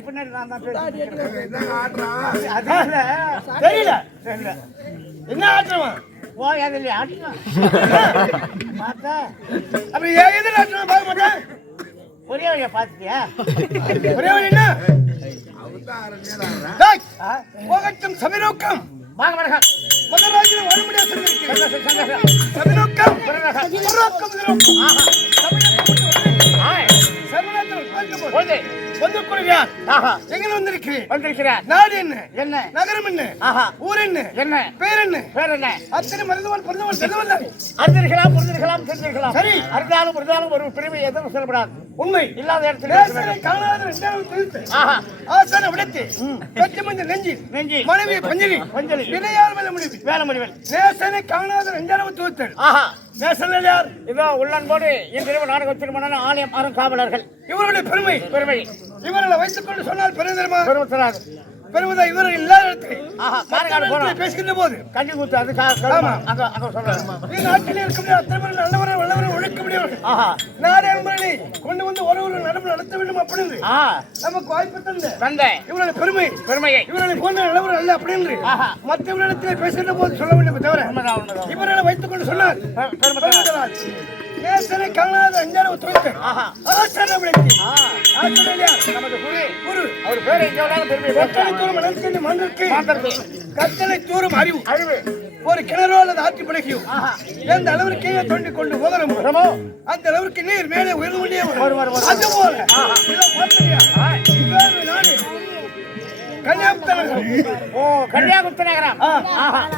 முன்னாடி பின்னாடி நான் தான் தெரியல தெரியல என்ன ஆட்டுறவன் ஓ எதில் ஆட்டுறான் பார்த்தா அப்படி எதில் ஆட்டுறான் பார்க்க மாட்டேன் ஒரே வழியா பார்த்துட்டியா ஒரே வழி என்ன போகட்டும் சமீரோக்கம் வாங்க வணக்கம் மதராஜில வரும்படியா சொல்லியிருக்கேன் சமீரோக்கம் வந்து கொள்கிறார் எங்க வந்திருக்கிறேன் நாடு என்ன என்ன நகரம் என்ன ஊர் என்ன என்ன பேர் என்ன பேர் என்ன அத்தனை மருந்துவன் பிறந்தவன் தெரிந்தவன் அறிந்திருக்கலாம் புரிந்திருக்கலாம் தெரிஞ்சிருக்கலாம் சரி அறிந்தாலும் ஒரு பிரிவை எதுவும் சொல்லப்படாது உண்மை இல்லாத இடத்துல காணாத ஆசான விடத்து பெற்று மஞ்சள் நெஞ்சி மனைவி பஞ்சலி வினையால் வேலை முடிவில் நேசனை காணாத ரெண்டாவது தூத்தல் நேசன் யார் இதோ உள்ளன்போடு இன்றிரவு நாடகம் திருமண ஆலயம் ஆறும் காவலர்கள் இவருடைய பெருமை இவர்களை வைத்துக் கொண்டு சொன்னால் பெருந்தரமா பெருமத்தராது பெருமதா இவர்கள் இல்லாத இடத்துல பேசுகின்ற போது கண்டி கூத்து அது நாட்டில் இருக்க முடியாது அத்தனை பேர் நல்லவரை வல்லவரை ஒழிக்க முடியாது நாடு என்பதை கொண்டு வந்து ஒரு நடப்பு நடத்த வேண்டும் அப்படின்னு நமக்கு வாய்ப்பு தந்த இவருடைய பெருமையை இவர்களை போன்ற நல்லவரை அல்ல அப்படின்னு மற்றவர்களிடத்திலே பேசுகின்ற போது சொல்ல வேண்டும் தவிர இவர்களை வைத்துக் கொண்டு சொன்னார் நேசனை காணாத அஞ்சாவது துவைத்து ஆசான விளக்கி நமது குரு அவர் பேரை கட்டளை தூரம் மனதுக்கு மண்ணிற்கு கட்டளை தூரம் அறிவு ஒரு கிணறோ அல்லது ஆற்றி பழகியும் எந்த அளவிற்கு தோண்டி கொண்டு போகிறோமோ அந்த அளவிற்கு நீர் மேலே உயர்ந்து கொண்டே அது போல நாடு கன்னியாகுமரி நகரம்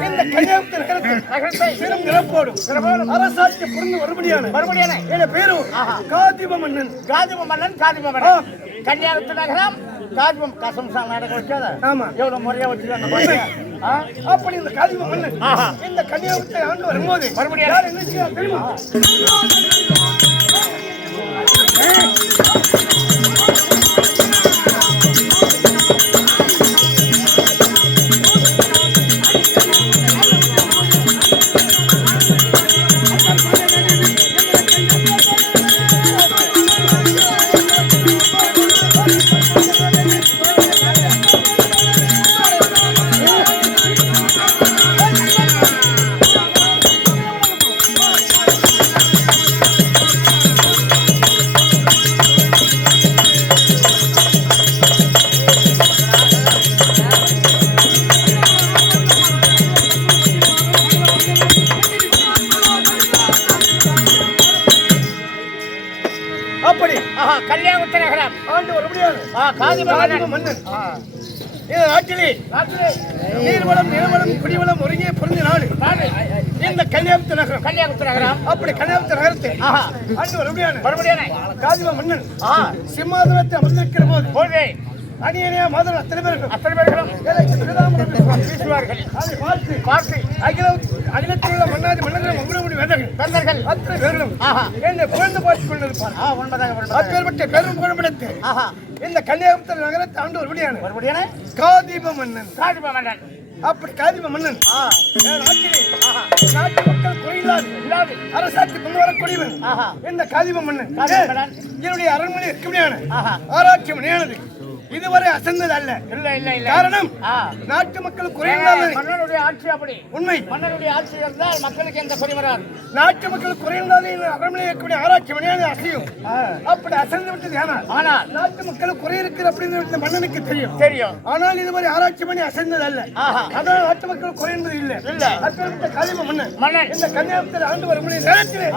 இந்த கன்னியாகுமரி நகரத்தை சிறும் நிரப்போடும் அரசாட்சி புரிந்து மறுபடியான என பேரும் காதிப மன்னன் கன்னியாகுமரி நகரம் காதிபம் கசம்சா நாடகம் வச்சாத ஆமா எவ்வளவு முறையா வச்சுருக்காங்க அப்படி இந்த காதிப மன்னன் இந்த கன்னியாகுமரி ஆண்டு வரும்போது மறுபடியும் என்ன செய்ய தெரியுமா கன்னியாகுமரி நகரம் ஆண்டு வரும்படியான மன்னன் நாட்டிலே நீர்வளம் நிலவளம் குடிவளம் ஒருங்கே பொருந்திய நாடு இந்த கன்னியாகுமரி நகரம் அப்படி கன்னியாகுமரி நகரத்தை ஆண்டு வரும்படியான காதிப மன்னன் சிம்மாசனத்தை அமர்ந்திருக்கிற போது அணியணியா மாதம் அத்தனை பேர்களும் அகிலத்தில் உள்ள மன்னர்கள் மங்குடமுடி வேந்தர்கள் அத்தனை பேர்களும் என்னை புகழ்ந்து பார்த்துக் கொண்டிருப்பார் அப்பேற்பட்ட பெரும் புகழ்படுத்து இந்த கன்னியாகுமரி நகரத்தை ஆண்டு வரும்படியான காதிப மன்னன் அப்படி காதிப மன்னன் நாட்டு மக்கள் குறையில்லாது அரசாட்சி கொண்டு வரக்கூடியவன் இந்த காதிப மன்னன் என்னுடைய அரண்மனை இருக்க முடியாது ஆராய்ச்சி மணியானது இதுவரை அசந்தது அல்ல காரணம் நாட்டு மக்கள் குறையில்லாத ஆட்சி அப்படி உண்மை மன்னருடைய ஆட்சி இருந்தால் மக்களுக்கு எந்த குறை வராது நாட்டு மக்கள் குறையில்லாத அரண்மனை இருக்கக்கூடிய ஆராய்ச்சி மணியான அசையும் அப்படி அசந்து விட்டது ஆனால் நாட்டு மக்கள் குறை இருக்கிற அப்படின்னு மன்னனுக்கு தெரியும் ஆனால் இதுவரை ஆராய்ச்சி மணி அசந்தது அல்ல அதனால் நாட்டு மக்கள் குறை என்பது இல்லை அப்பேற்பட்ட காதிப மன்னன் இந்த கன்னியாகுமரி ஆண்டு வரும் நேரத்திலே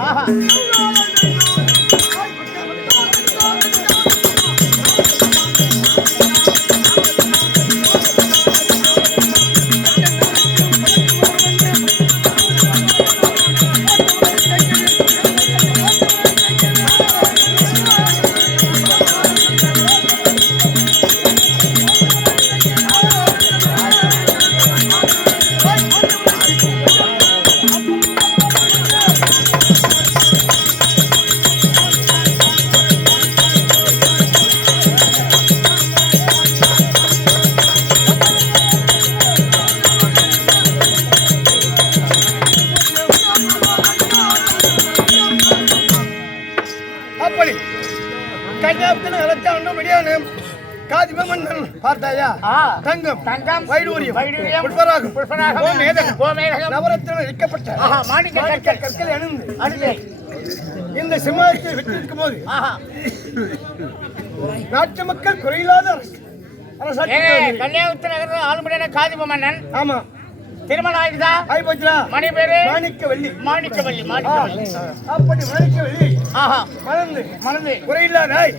காதிப மன்னன் பார்த்தாயா? தங்கம் தங்கம் வைடூரியம் புஷ்பராகம் கோமேதகம் நவரத்தினம் இழைக்கப்பட்ட மாணிக்க கற்களை அணிந்து இந்த சிம்மாசனத்தை விட்டிருக்கும் போது நாட்டு மக்கள் குறையில்லாத கன்னியாகுமரி நகரில் ஆளுமையான காதிப மன்னன். ஆமா, திருமணம் ஆயிடுதா? ஆயிப்போச்சுடா. மணி பேரு மாணிக்கவல்லி. அப்படி மாணிக்கவல்லி மணந்து குறையில்லாதாய்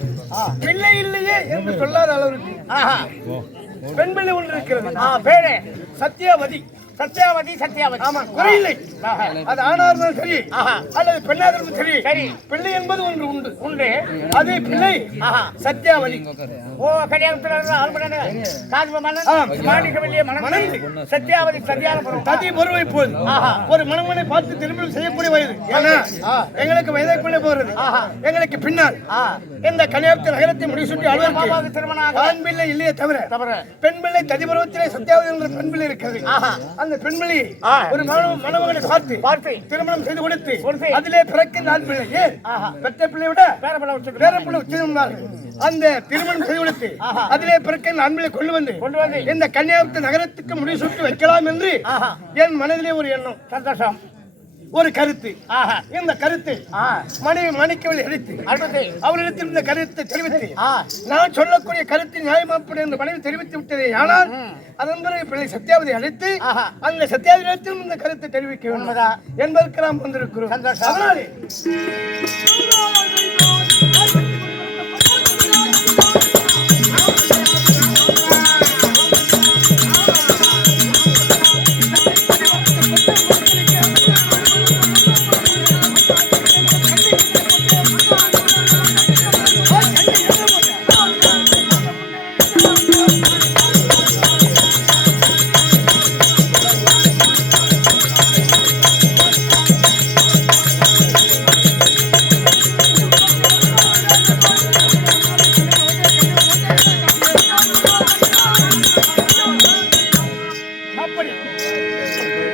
பிள்ளை இல்லையே என்று சொல்லாத அளவுக்கு பெண் பிள்ளை ஒன்று இருக்கிறது. பேரு சத்யாவதி. சத்யாவதி. ஆமா, குறையில்லை. அது ஆணா இருந்தாலும் சரி அல்லது பெண்ணா இருந்தாலும் சரி, பிள்ளை என்பது ஒன்று உண்டு. அது பிள்ளை சத்யாவதி. ஓ, கன்னியாகுமரி ஆளுமையான காதிப மன்னன் மாணிக்கவல்லியை மணந்து சத்யாவதி சத்யாவதி பொருளை போது ஒரு மணமனை பார்த்து திருமணம் செய்யக்கூடிய வயது. ஏன்னா எங்களுக்கு வயதை பிள்ளை போகிறது. எங்களுக்கு பின்னால் இந்த கன்னியாகுமரி நகரத்தை முடிசூட்டி அலுவலகம் திருமணம் ஆண் பிள்ளை இல்லையே தவிர பெண் பிள்ளை ததிபருவத்திலே சத்யாவதி என்ற பெண் பிள்ளை இருக்கிறது. அந்த பெண் பிள்ளை ஒரு மணமகனை பார்த்து திருமணம் செய்து கொடுத்து அதிலே பிறக்கின்ற ஆண் பிள்ளை பெற்ற பிள்ளை விட வேற பிள்ளை உச்சம். அந்த திருமணம் செய்து கொடுத்து அதிலே பிறக்கின்ற ஆண் பிள்ளை கொண்டு வந்து இந்த கன்னியாகுமரி நகரத்துக்கு முடிசூட்டி வைக்கலாம் என்று என் மனதிலே ஒரு எண்ணம், சந்தோஷம், ஒரு கருத்து. இந்த கருத்தை மனைவி மாணிக்கவல்லி எடுத்து அவரிடத்தில் இந்த கருத்தை தெரிவித்து நான் சொல்லக்கூடிய கருத்து நியாயமாப்படும் என்று மனைவி தெரிவித்து விட்டதே. ஆனால் அதன் பிறகு பிள்ளை சத்யாவதி அழைத்து அந்த சத்யாவதியிடத்திலும் இந்த கருத்தை தெரிவிக்க வேண்டும் என்பதற்கு நாம் வந்திருக்கிறோம். அதனாலே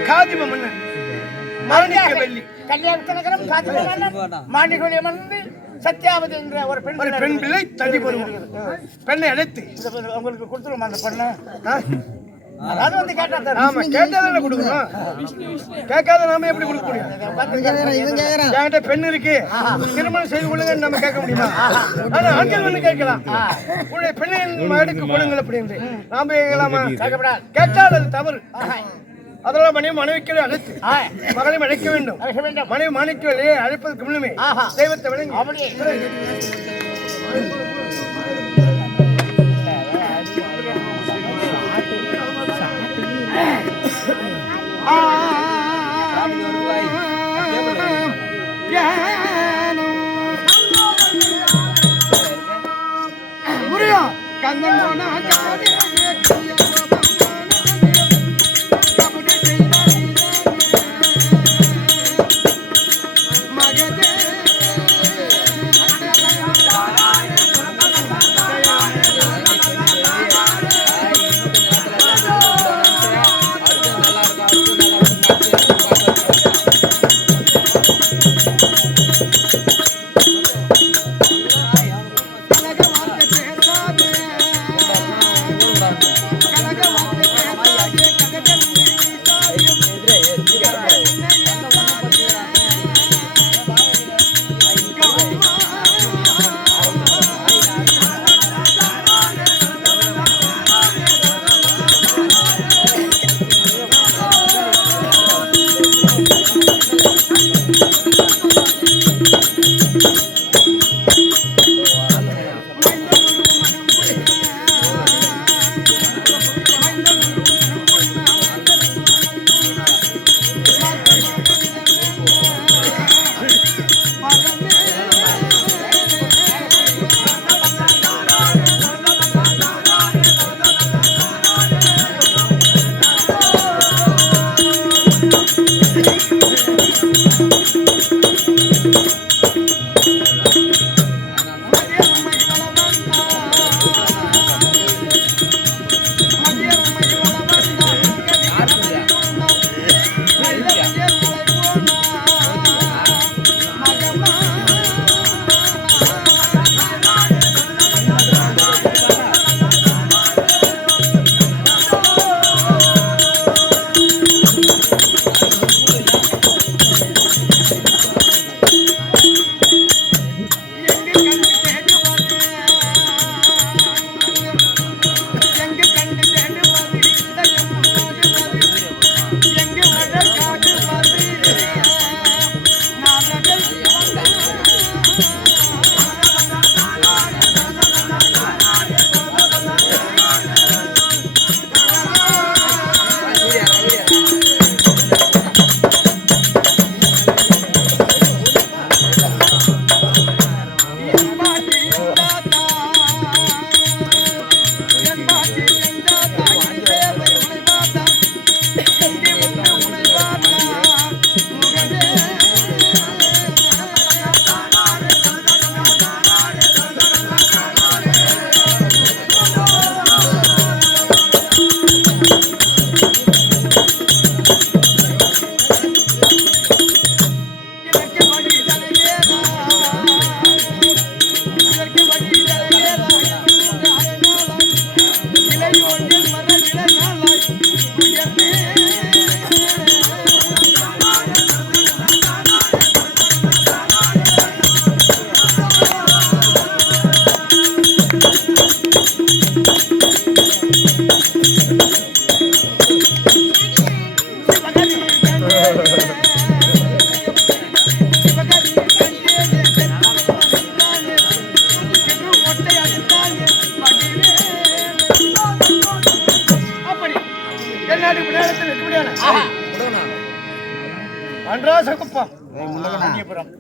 காதிப மன்னன் மாணிக்கவல்லி மாணிக்கவல்லி மன்னன் சத்யாவதி என்ற ஒரு பெண் பிள்ளை தள்ளி போடுவோம். பெண்ணை அழைத்து உங்களுக்கு கொடுத்துருவோம். அந்த பெண்ணை அதாவது வந்து கேட்டா ஆமா கேட்டாதானே கொடுக்கணும். கேட்காத நாம எப்படி கொடுக்க முடியும்? என்கிட்ட பெண் இருக்கு, திருமணம் செய்து கொள்ளுங்கன்னு நம்ம கேட்க முடியுமா? ஆனா ஆண்கள் வந்து கேட்கலாம், உன்னுடைய பெண்ணின் மகனுக்கு கொடுங்கள் அப்படின்னு நாம கேட்கலாமா? கேட்டால் அது தவறு. அதெல்லாம் மனைவிக்கு அழைத்து மகனையும் அழைக்க வேண்டும். மனைவி மாணிக்கவல்லியை அழைப்பதற்கு முன்னுமே தெய்வத்தை வணங்கி முறையா கந்தன்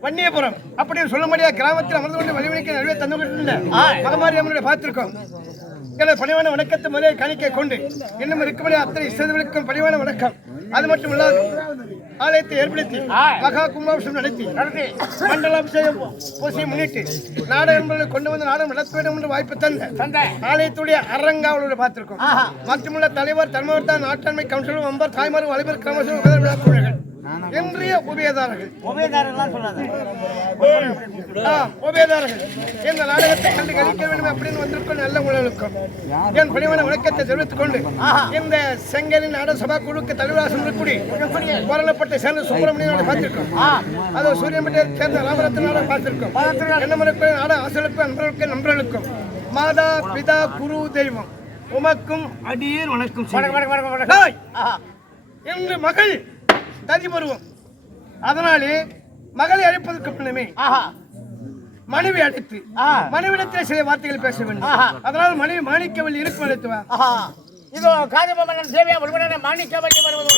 வன்னியபுரம் அப்படின்னு சொல்ல முடியாது. கிராமத்தில் அமர்ந்து கொண்டு வழிவழிக்க நடுவே தந்து கொண்டிருந்த மகமாரி அம்மனுடைய பார்த்திருக்கோம். எனது பணிவான வணக்கத்தை முதலில் காணிக்கை கொண்டு இன்னும் இருக்கும்படி அத்தனை இசைவர்களுக்கும் பணிவான வணக்கம். அது மட்டும் இல்லாது ஆலயத்தை ஏற்படுத்தி மகா கும்பாபிஷேகம் நடத்தி மண்டலாபிஷேகம் பூசையை முன்னிட்டு நாடகங்களை கொண்டு வந்து நாடகம் நடத்த வேண்டும் என்று வாய்ப்பு தந்த ஆலயத்துடைய அரங்காவலோடு பார்த்திருக்கோம். மற்றுமுள்ள தலைவர் தர்மவர்த்தா நாட்டாண்மை கவுன்சிலர் மெம்பர் தாய்மார் வலிபர் கிராம இன்றைய உபயதாரர்கள் இந்த நாடகத்தை கண்டு கழிக்க வேண்டும் அப்படின்னு வந்திருக்கும் நல்ல உணவுக்கும் என் பணிவான வணக்கத்தை தெரிவித்துக் கொண்டு இந்த செங்கலின் நாடக சபா குழுக்கு தலைவராக சொல்லக்கூடிய கொரலப்பட்டை சேர்ந்த சுப்பிரமணியனை பார்த்திருக்கோம். அது சூரியம்பட்டியை சேர்ந்த ராமரத்ன நாடகம் பார்த்திருக்கோம். என்னமனுக்கும் நாடக ஆசிரியருக்கும் நண்பர்களுக்கும் நண்பர்களுக்கும் மாதா பிதா குரு தெய்வம் உமக்கும் அடியேன் வணக்கம். என்று மகள் ததி பருவம். அதனாலே மகளை அழைப்பதற்கு முன்னமே மனைவி அழைத்து மனைவிடத்தில் சில வார்த்தைகள் பேச வேண்டும். அதனால் மனைவி மாணிக்கவல்லி இருக்கும் அழைத்துவா. இதோ காதமன்னன் சேவையா ஒருவனான மாணிக்கவல்லி வருவது